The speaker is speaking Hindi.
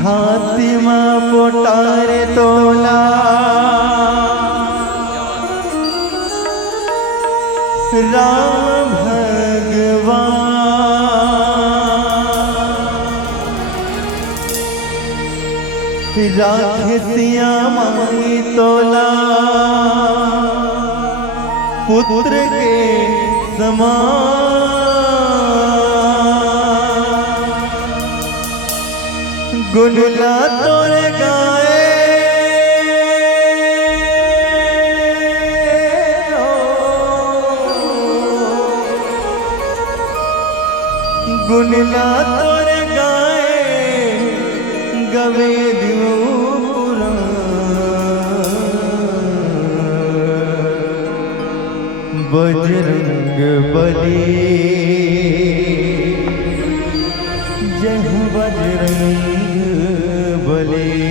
छाती में पोटार तोला राम भगवान राखे सिया माई तोला पुत्र के समान गुनला तोरे गाए गुनला तोरे गाए गवे दियो बजरंग बली जय बजरंग बली।